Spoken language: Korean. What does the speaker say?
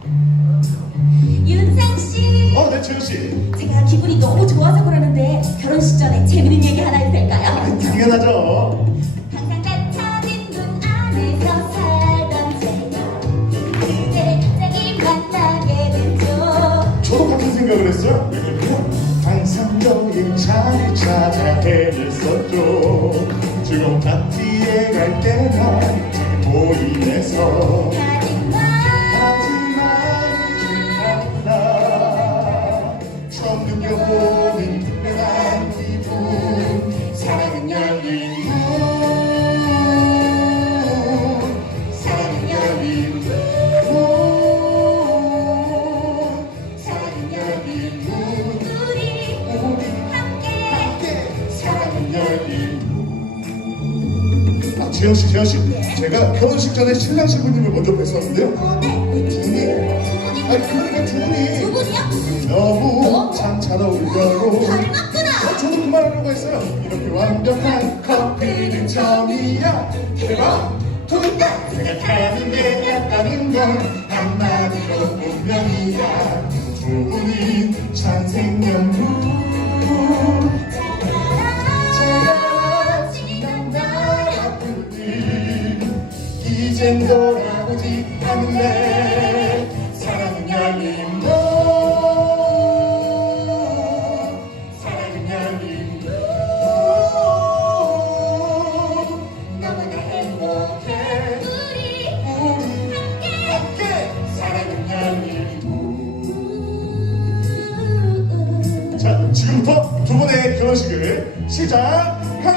윤상씨. 네, 재현씨. 제가 기분이 너무 좋아서 그러는데 결혼식 전에 재밌는 얘기 하나 해도 될까요? 당연하죠. 항상 닫혀진 문 안에서 살던 제가 그대를 갑자기 만나게 됐죠. 저도 같은 생각을 했어요. 항상 너의 자리 찾아 애를 썼죠. 즐거운 파티에 갈 때만 모임에서 처음 느껴보는 특별한 기분. 사랑은 열린 문, 사랑은 열린 문, 사랑은 열린 문, 우리 함께 사랑은 열린 문. 재현씨, 제가 결혼식 전에 신랑 신부님을 먼저 뵀었는데요. 네. 두 분이, 그러니까 두 분이 두 분이요? 너무 참 잘 어울려요. 닮았구나. 저도 그 말하려고 했어요. 이렇게 완벽한 커플은 처음이야. 대박! 돈다! 생각하는 게 같다는 건 한마디로 운명이야. 두 분이 찬생연분. 지난 나라분들 이젠 돌아오지 않을래. 사랑은 열린 문, 사랑은 열린 문. 너무나 행복해. 우리 함께 사랑은 열린 문. 자, 지금부터 두 분의 결혼식을 시작합니다.